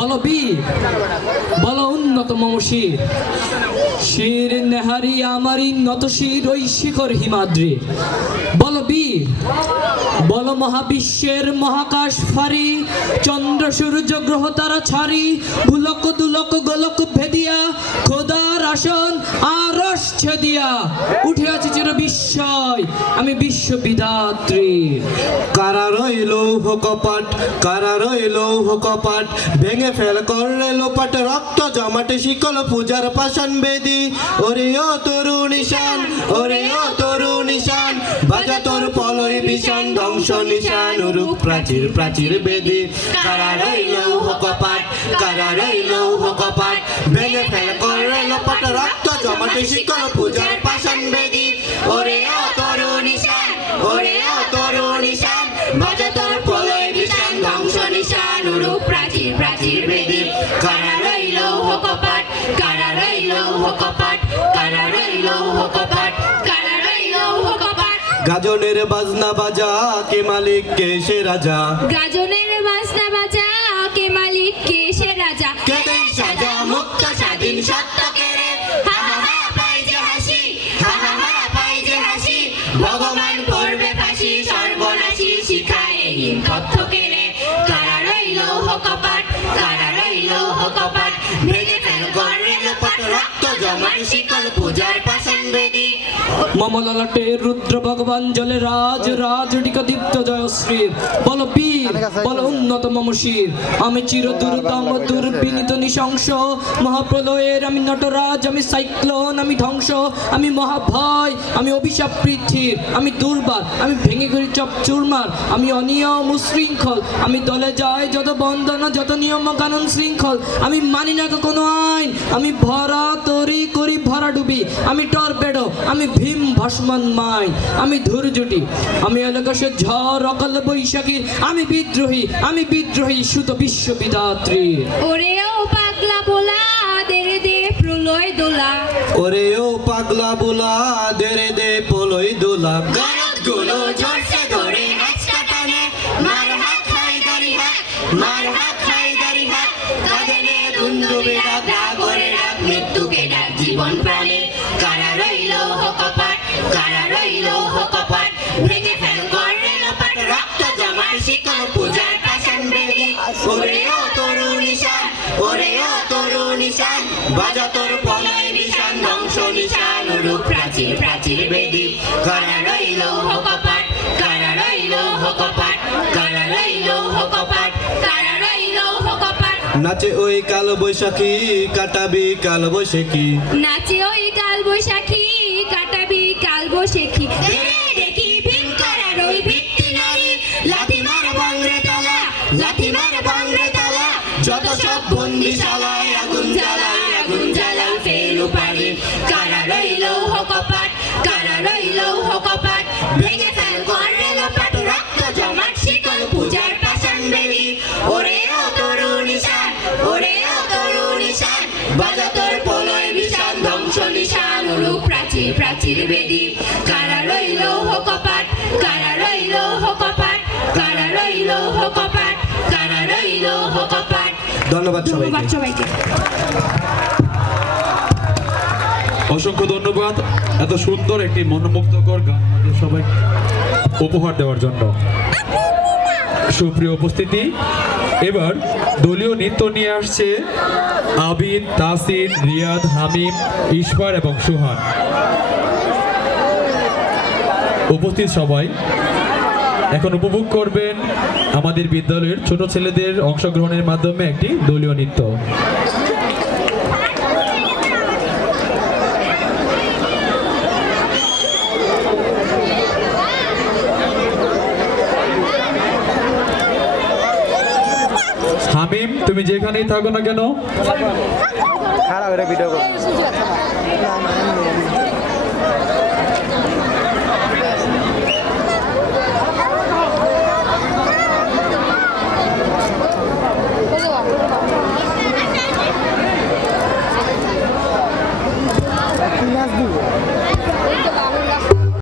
বলো বীর বলো, উন্নত মমশির শির নেহারি আমারি নত শির, ওই শিখর হিমাদ্রি। বলো বীর বলো মহাবিশ্বের মহাকাশ ফারি চন্দ্র, সূর্য, গ্রহ, তারা ছাড়ি, ভুলক, দুলক, গোলক ভেদিয়া, খোদার আসন আরস ছেদিয়া। উঠে আছে চির বিস্ময়, আমি বিশ্ববিধাত্রী কারা রইল কপাট কারা রইল কপাট ভেঙে ফেল করলে লোপাট, রক্ত জমাটে, শিকল পূজার পাশান বেদি, ওরে তরুণী তরু বিশান ধ্বংস প্রাচীর প্রাচীর বেদি। কারা রইল কপাট কারা রইল কপাট। ভেঙে ফেল করলে লোপাট, রক্ত জমাটে শিকল পূজার পাশান বেদি। ওরে ও তরু ওরে ও তরু নিশান তোর প্রলয় নিশান ধ্বংস নিশান রূপ প্রাচীর প্রাচীর বেদি। কারা রইল কপাট কারা রইল কপাট। গাজনের বাজনা বাজা কে মালিক কে সে রাজা? গাজনের বাসনা বাজা কে মালিক কে সে রাজা? কে দেই সাজা মুক্ত স্বাধীন সত্য কেড়ে হা হা হা পাই যে হাসি হা হা পাই যে হাসি। ভগবান করবে ফাঁসি সর্বনাশী শিখায় এই তথ্য কেড়ে কারা রইল কপাট কারা রইল কপাট? ভেঙে ফেল করে লোপাট রক্ত জমাট শিকল পূজার পাশান বেদি। মমললাটে রুদ্র ভগবান জলে রাজ রাজ দীপ্ত জয়শ্রী। বল বীর বল উন্নত মমশির। আমি চির দুর্দম দুর্বিনীত নৃশংস। মহাপ্রলয়ের আমি নটরাজ আমি সাইক্লোন আমি ধ্বংস। আমি মহাভয় আমি অভিশাপ পৃথিবীর আমি দুর্বার আমি ভেঙে করি চপ চুরমার। আমি অনিয়ম উশৃঙ্খল আমি দলে যাই যত বন্দনা যত নিয়ম কানুন শৃঙ্খল। আমি মানি না কোনো আইন। আমি ভরা তরি করি ভরা ডুবি। আমি টর্পেডো আমি ভীম ভস্মন মাই আমি ধৈর্যটি আমি এলাকাশে ঝড় অকাল বৈশাখী আমি বিদ্রোহী আমি বিদ্রোহী সুত বিশ্ববিদাত্রী ওরে ও পাগলা বোলা দেরে দে প্রলয় দোলা। ওরে ও পাগলা বুলা দেরে দে পলই দোলা। গানতগুলো জোরসে ধরে হাতটা টানে মার হাত হাত মার হাত নিশান বাজা তোর পলয় নিশান ধ্বংস নিশান রূপ প্রাচীর প্রাচীর বেদি। কারা রইল কপাট কারা রইল কপাট কারা রইল কপাট কারা রইল কপাট নাচে ওই কালো বৈশাখী কাটাবি কালো বৈশাখী। নাচে ওই কাল বৈশাখী কাটাবি কাল বৈশাখী। দেখি ভীম করার ওই ভিত্তি নারী। লাথি মার বংরে তালা লাথি মার বংরে তালা। যত সব বন্দি প্রাচীর বেদি কারা রইল কপাট কারা রইল কপাট কারা রইল কপাট কারা রইল কপাট। ধন্যবাদ ধন্যবাদ সবাইকে। অসংখ্য ধন্যবাদ। এত সুন্দর একটি মনোমুগ্ধকর গান আমাদের সবাই উপহার দেওয়ার জন্য। সুপ্রিয় উপস্থিতি এবার দলীয় নৃত্য নিয়ে আসছে আবিদ তাসিন রিয়াদ হামিম ঈশ্বর এবং সুহান। উপস্থিত সবাই। এখন উপভোগ করবেন আমাদের বিদ্যালয়ের ছোট ছেলেদের অংশগ্রহণের মাধ্যমে একটি দলীয় নৃত্য। হামিম, তুমি যেখানেই থাকো না কেন? ভিডিও